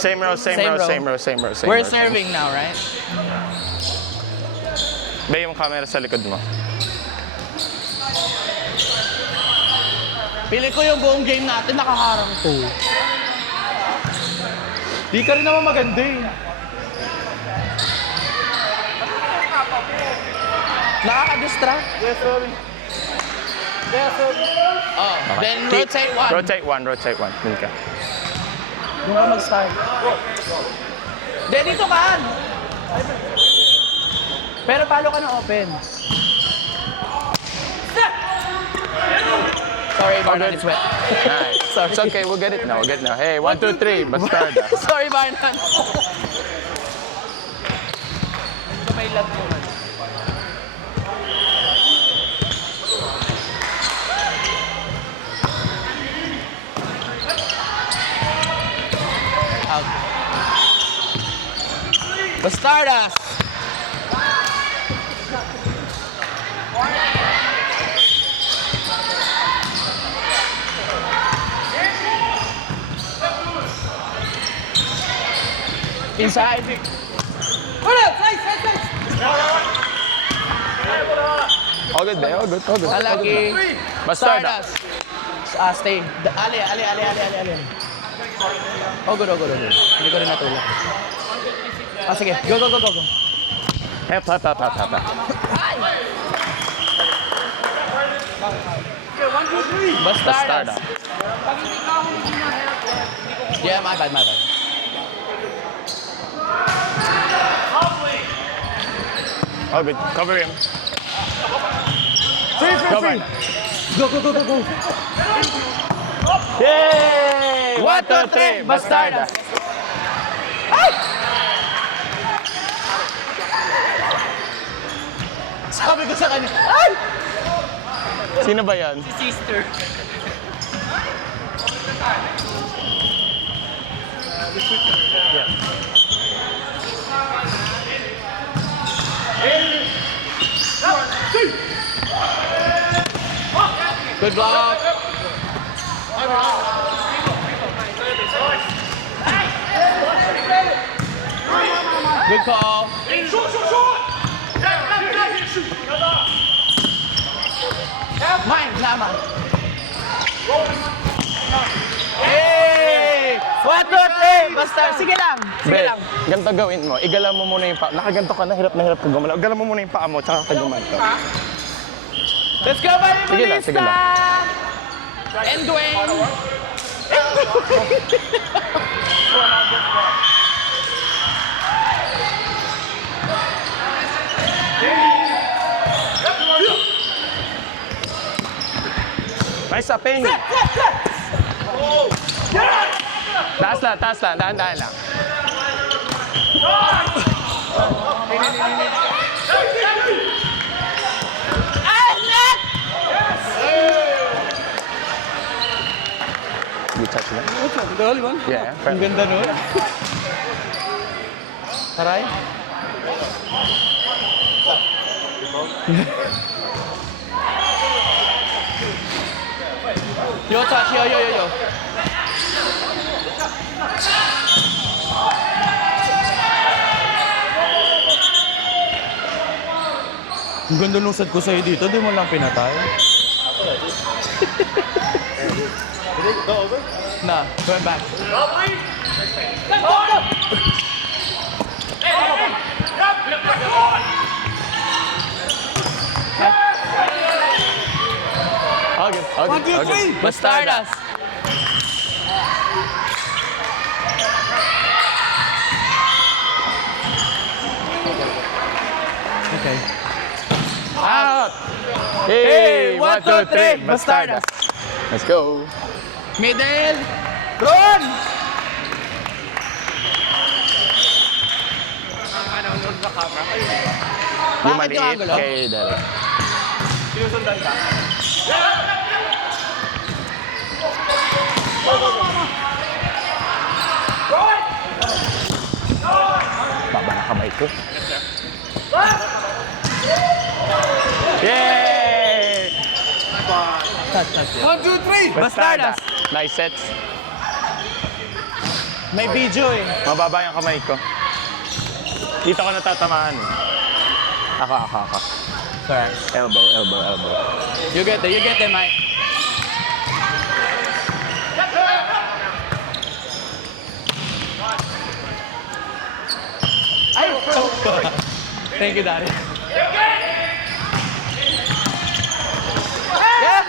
Same row. We're serving now, right? Bay yung camera sa likod mo. Pili ko yung buong game natin nakaharang to. Di ka rin naman maganda eh. Nakaka-distract. Yes, sorry. Yes, sorry. Oh, then rotate one. Rotate one. Dun ka. Doon ka mag-start. Then dito ka. Pero palo ka na open. Sorry, Barnan, it's wet. Nice. Sorry. It's okay, we'll get it now. Hey, 1, 2, 3. Bastarda. Sorry, Barnan. May lag naman. Out. Bastardas! Inside. All good, Bay. All good. Alaki. Bastarda. Stay. Ali. Oh, good. Hindi ko rin natulak. Sige. Go. Help. Bastardas. Yeah, my bad. All good. Cover him. Free. Go. Yay! 1, 2, 3. Bastarda. Sabi ko sa kanya, ay! Sino ba yan? Sister. Good block. Good call. Mine, naman. Hey! 1, 2, 3! Basta, sige lang. Ganito gawin mo. Igala mo muna yung paa. Nakaganto ka na, hirap ka gumalaw. Igala mo muna yung paa mo, tsaka ka gumanto. Let's go, buddy! Sige lang. And Dwayne. Nice upping. Taas lang. Dahan-dahan lang. Good touch na. Dali man. Yeah. Ang ganda nun. Taray. Yo, touch. Yo. Ang ganda nung sad ko sa'yo dito, di mo lang pinatay. Nah, going back. All good. 1, 2, 3! Bastardas. Okay. Out! Hey! 1, 2, 3. Bastardas. Let's go. Middle. Run! Yung Bakit yung maliit angulo? kay Derek. Sinusundan ka? Baba na kamay ko. Yay! 1, 2, 3! Bastardas. Nice sets. May video eh. Mababa yung kamay ko. Dito ko natatamaan eh. Ako. Correct. Elbow. You get it, Mike. Ay! Thank you, Daddy. Yeah!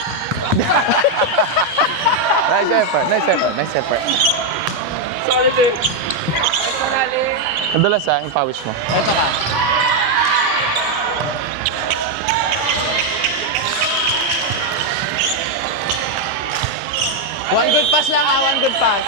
Nice effort. Solid eh. Personally. Nadulas yung pawis mo. Ito ka. One good pass lang one good pass.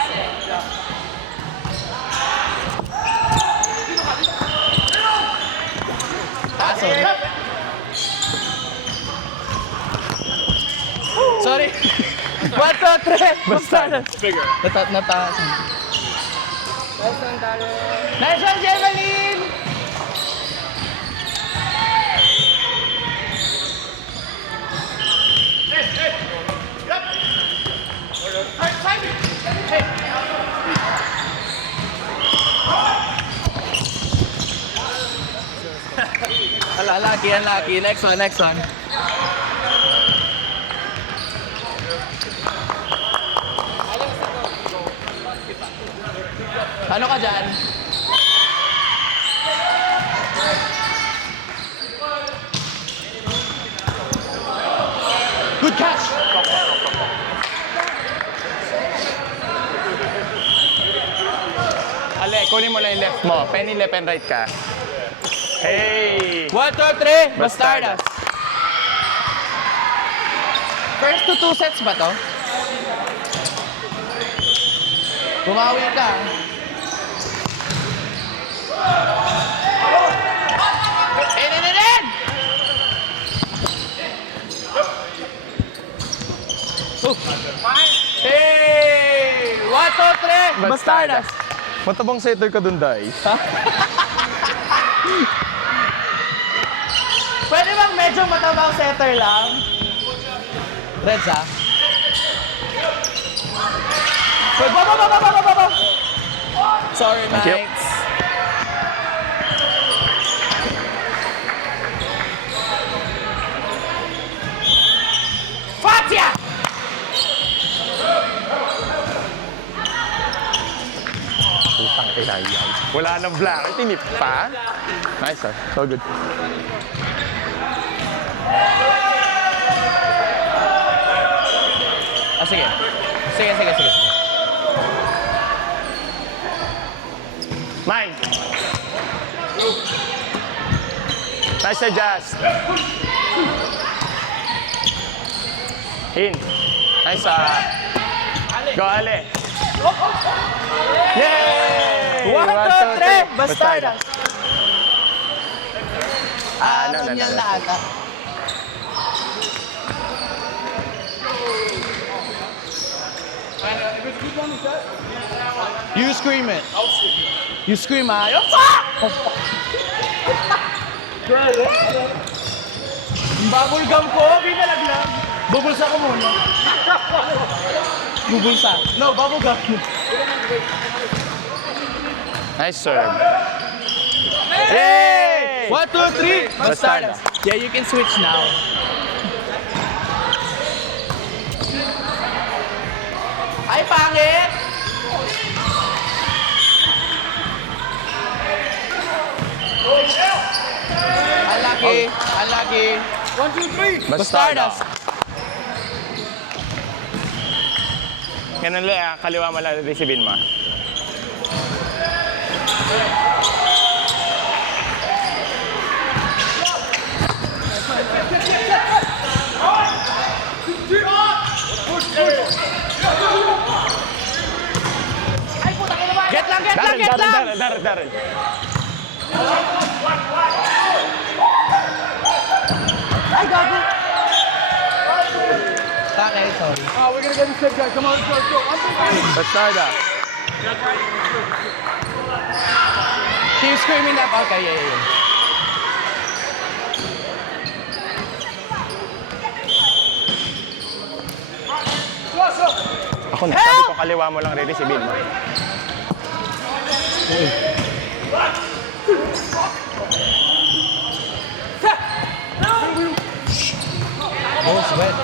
Sorry. 1, 2, 3. Basta. Bigger. Nataas. Nice one, Taro. Nice one, Jeveline! Unlucky. Next one. Ano ka dyan? Good catch! Ale, kunin mo lang yung left mo. Penny left and right ka. Hey! 1, 2, 3, Bastardas. First to 2 sets ba to? Bumawi ka. In! Hey! 1, 2, 3, Bastardas. Matabang setter ka dun, Day. Pwede bang medyo matabang setter lang? Reds, ha? Ba! Sorry, Thank you. mates. Fatia! Putang ilayaw. Wala nang black. Tinip pa. Nice, sir. So good. Sige. Mine. Nice adjust. In. Nice, Go, Ale. Yay! 1, 2, 3, Bastardas. No. Ganyan lahat, ha? You scream it. You scream, ha? Yung bubble gum ko, binalaglag. Bubulsa ko muna. Bubulsa. No, bubble gum. Nice serve. Yay! 1, 2, 3, Bastardas. Yeah, you can switch now. Ay, pangit! Unlucky. 1, 2, 3. Bastardas. Ganun lang, kaliwa mo lang receivein mo. Get lang! Darren. Ay, gago! Okay, sorry. We're gonna get this set, guys. Come on, let's go. Bastarda. She's screaming that. Okay, yeah. Ako na, sabi ko kaliwa mo lang receivein mo. Oh, sweat.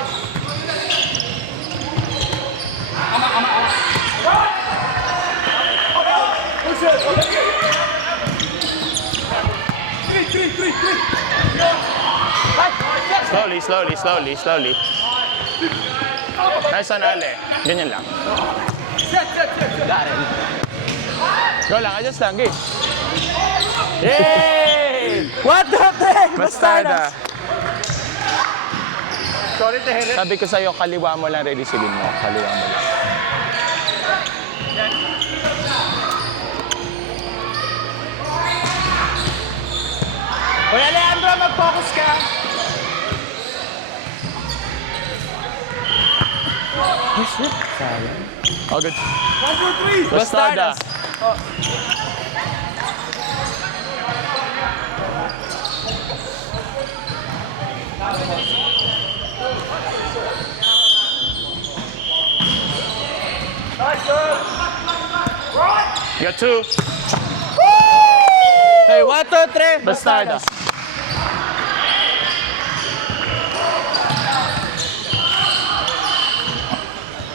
Slowly, slowly, slowly, slowly. Nice on Ale. Ganyan lang. Darren. Go lang, adjust lang, game. Yay! What the heck? Bastarda. Sorry, Tehelet. Sabi ko sa'yo, kaliwa mo lang re-receivein mo. Kaliwa mo lang. Hoy, Alejandro, mag-focus ka. Sayang. Oh, good. 1, 2, 3. Bastarda. You got 2. Hey, 1, 2, 3. Bastarda.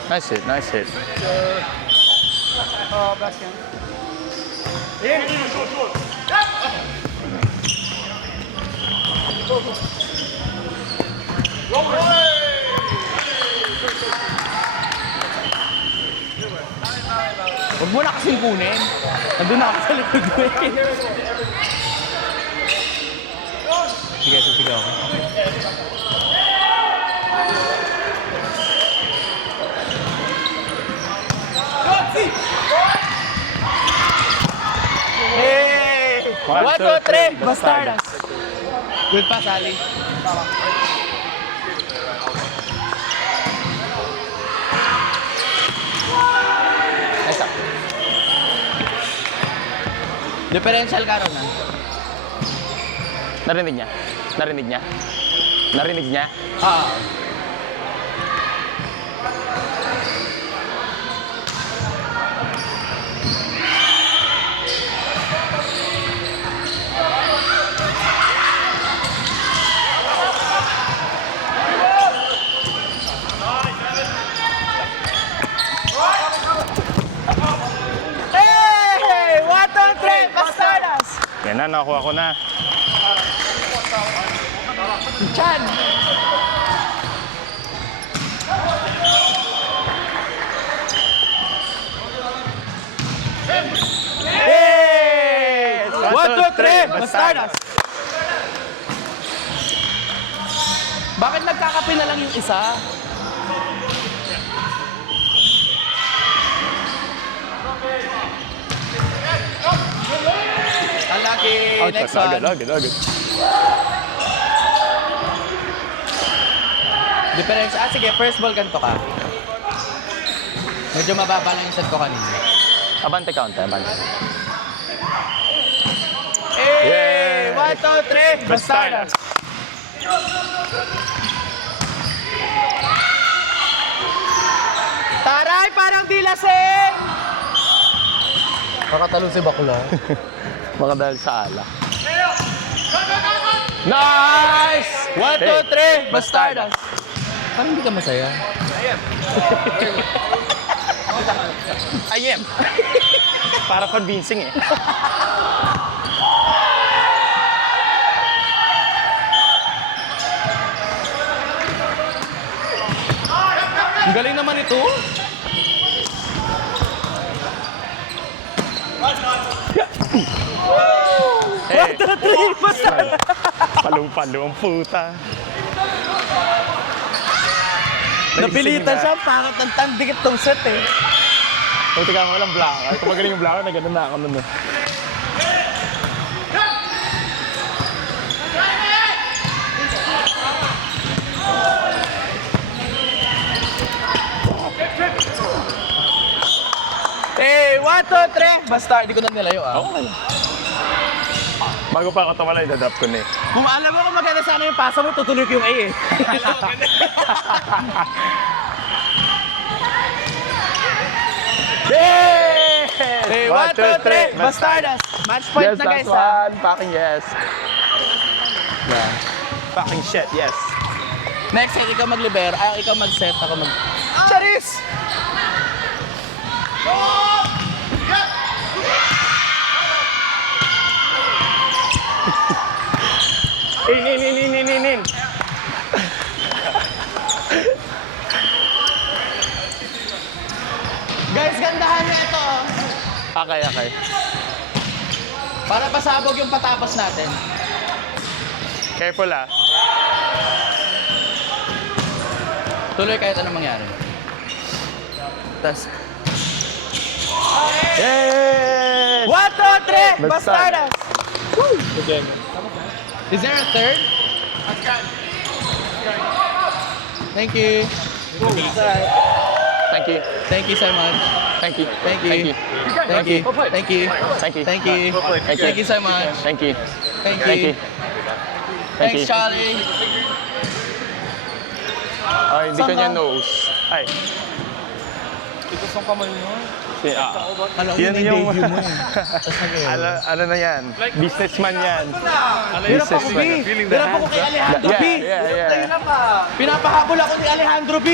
Nice hit, nice hit. Huwag mo na kasing kunin. Nandun na ako sa likod mo eh. Sige, sisigaw ako. Hey! 1, 2, 3. Bastardas. Good pass, Ali. Nice up. Differential ka ron, ah. Narinig niya? Narinig niya? Narinig niya? Ah. Hey! 1, 2, 3. Bastardas. Yan na, nakuha ko na. Chan. Hey! 1, 2, 3. Bastardas. Bakit nagkakape na lang yung isa? Unlucky. Next one. Agad. Difference. Ah, sige. First ball ganito ka. Medyo mababa lang yung set ko kanina. Abante counter, abante. Hey! Yeah. 1, 2, 3. Bastardas. Taray! Parang di lasing! Nakatalo si Bakla. Mga dahil sa ala. Nice! 1, 2, 3. Bastardas. Bastardas. Parang hindi ka masaya. I am. Para convincing eh. Ang galing naman ito. Hey, 1, 2, 3. Bastardas. palong-palo ang puta. Napilitan siya. Pangat ng tandikit tong set eh. Buti ka mo lang blackout. Kung magaling yung blackout, na ganun na ako nun eh. Hey, 1, 2, 3. Basta, hindi ko na nilayo ah. Okay. Bago pa ako tumala, idadrop ko na eh. Kung alam mo kung maganda sana yung pasa mo, tutuloy ko yung A eh. Yay! Okay, 1, 2, 3. Bastardas. Match point Yes, na guys last ha. one. Fucking yes. Yeah. Fucking shit, yes. Next set, ikaw mag-liber. Ikaw mag-set. Ako mag... Charis! In. Guys, gandahan nyo ito. Okay. Para pasabog yung patapos natin. Careful ah. Tuloy kahit anong mangyari. Tas... Yes! 1, 2, 3! Bastardas. Bastardas! Is there a third? Thank you. Thank you. Thank you so much. Thank you. Thank you. Thank you. Thank you. Thank you. Thank you. Thank you. Thank you so much. Thank you. Thank Thank you. you. Thanks, Charlie. Ay, hindi Saan kanya ka? nose. Ay. Ito sa kamay mo. Alam ko Yan yung yung... debut mo eh. ano na yan? Businessman yan. Hirap ako, B. Businessman. Feeling the Hirap ako kay Alejandro B. Yeah. Pinapahabol ako ni Alejandro B.